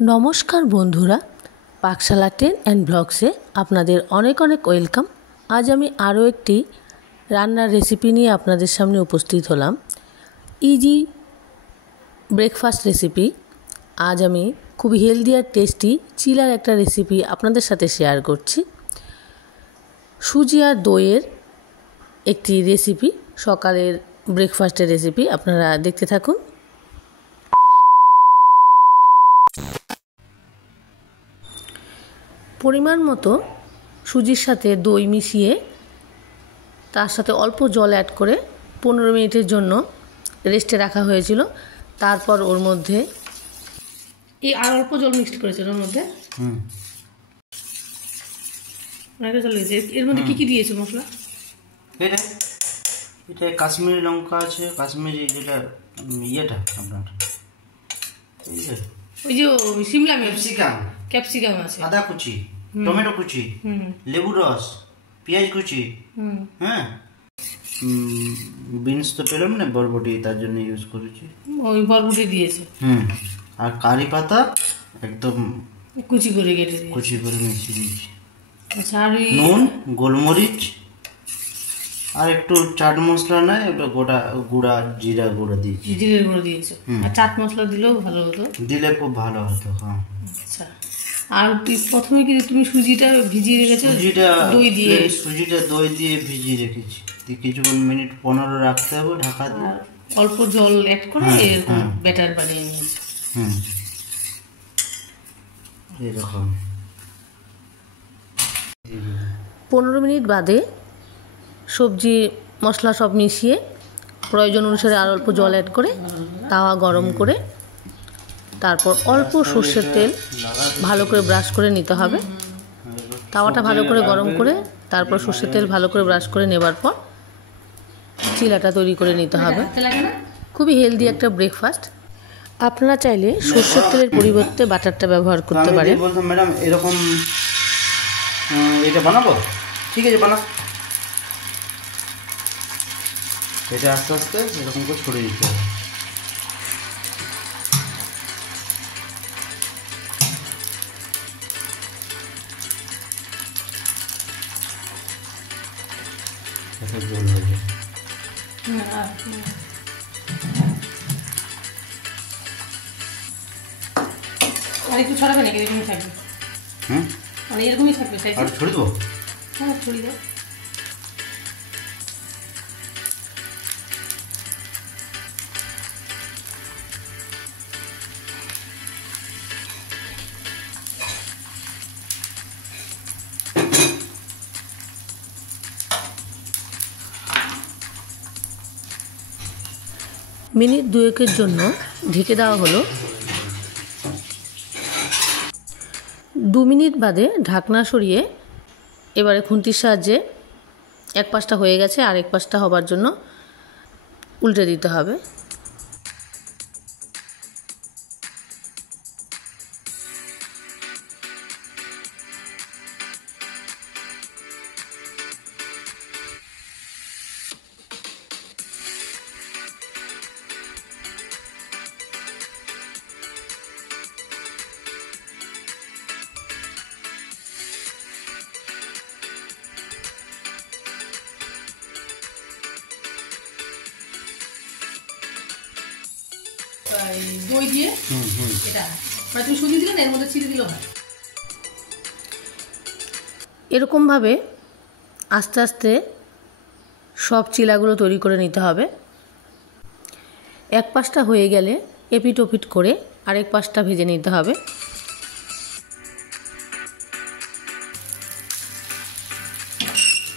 নমস্কার বন্ধুরা, পাকশালা ten and ব্লগসে আপনাদের অনেক অনেক ওয়েলকাম। আজ আমি আরও একটি রান্নার রেসিপি নিয়ে আপনাদের সামনে উপস্থিত হলাম। Easy breakfast recipe. আজ আমি খুব হেলদি আর টেস্টি চিলার একটা রেসিপি আপনাদের সাথে শেয়ার করছি। সুজি আর দইয়ের একটি রেসিপি, সকালের ব্রেকফাস্টের রেসিপি। আপনারা দেখতে থাকুন। পরিমাণ মতো সুজির সাথে দই মিশিয়ে তার সাথে অল্প জল অ্যাড করে 15 মিনিটের জন্য রেস্টে রাখা হয়েছিল। তারপর ওর মধ্যে আর অল্প জল মিক্সড করেছিল ওর মধ্যে। এর মধ্যে কি কি দিয়েছে মশলা? এটা কাশ্মীরি লঙ্কা আছে, কাশ্মীরি যেটা ইয়েটা আপনার ওই যে সিমলা মির্চ, ক্যাপসিকাম আছে, আদা কুচি, টমেটো কুচি, লেবু রস, পেঁয়াজ কুচি, হ্যাঁ, বিনস তো পেলাম না, বরবটি তার জন্য ইউজ করেছি, ওই বরবটি দিয়েছে। আর কারি পাতা একদম কুচি করে কেটে মিশিয়ে দিয়েছি। আচ্ছা, আর নুন, গোলমরিচ আর একটু চাট মশলা নয়, ওটা গোটা গুঁড়া জিরা গুঁড়ো দিয়েছি। জিরের গুঁড়ো দিয়েছে। আর চাট মশলা দিলেও ভালো হতো, দিলে খুব ভালো হতো। হ্যাঁ। আচ্ছা, আর প্রথমে কি তুমি সুজিটা ভিজিয়ে রেখেছো? সুজিটা দই দিয়ে ভিজিয়ে রেখেছি। কিছুক্ষণ মিনিট 15 রাখতে হবে ঢাকা দিয়ে। অল্প জল অ্যাড করে এরকম ব্যাটার বানিয়ে নিয়েছি। এরকম 15 মিনিট বাদে সবজি মশলা সব মিশিয়ে প্রয়োজন অনুসারে আর অল্প জল অ্যাড করে তাওয়া গরম করে তারপর অল্প সর্ষের তেল ভালো করে ব্রাশ করে নিতে হবে। তাওয়াটা ভালো করে গরম করে তারপর সর্ষের তেল ভালো করে ব্রাশ করে নেবার পর চিলাটা তৈরি করে নিতে হবে। খুবই হেলদি একটা ব্রেকফাস্ট। আপনারা চাইলে সর্ষের তেলের পরিবর্তে বাটারটা ব্যবহার করতে পারেন। বলতাম ম্যাডাম এরকম এটা বানাবো, ঠিক আছে বানাবো। এটা আস্তে আস্তে এরকম করে ছড়িয়ে দিতে হবে। জল হয়ে যায়। আর একটু ছড়াবে নাকি? এরকমই থাকবে। মানে এরকমই থাকবে। আর ছড়িয়ে দেবো? হ্যাঁ, ছড়িয়ে দাও। মিনিট 2-এর জন্য ঢেকে দেওয়া হলো। 2 মিনিট বাদে ঢাকনা সরিয়ে এবারে খুন্তির সাহায্যে এক পাশটা হয়ে গেছে, আর এক পাশটা হবার জন্য উল্টে দিতে হবে। দই দিয়ে এটা মানে তুমি সুজি দিলে না, এর মধ্যে চিনি দিলেও হয়। এরকমভাবে আস্তে আস্তে সব চিলাগুলো তৈরি করে নিতে হবে। এক পাশটা হয়ে গেলে এপিট ওপিট করে আরেক পাশটা ভেজে নিতে হবে।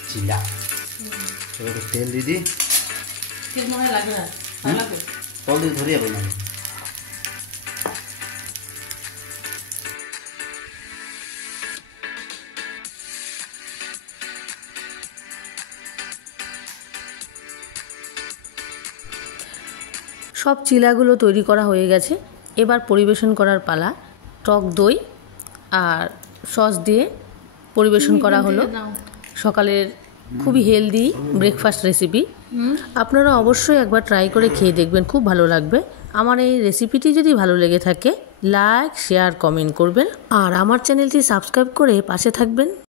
চিলা এবারে তেল দিদি। তেল মনে লাগে না, লাগবে তেল দিয়ে ধরিয়ে যাবে না। সব চিলাগুলো তৈরি করা হয়ে গেছে। এবার পরিবেশন করার পালা। টক দই আর সস দিয়ে পরিবেশন করা হলো সকালের খুবই হেলদি ব্রেকফাস্ট রেসিপি। আপনারা অবশ্যই একবার ট্রাই করে খেয়ে দেখবেন, খুব ভালো লাগবে। আমার এই রেসিপিটি যদি ভালো লেগে থাকে লাইক শেয়ার কমেন্ট করবেন আর আমার চ্যানেলটি সাবস্ক্রাইব করে পাশে থাকবেন।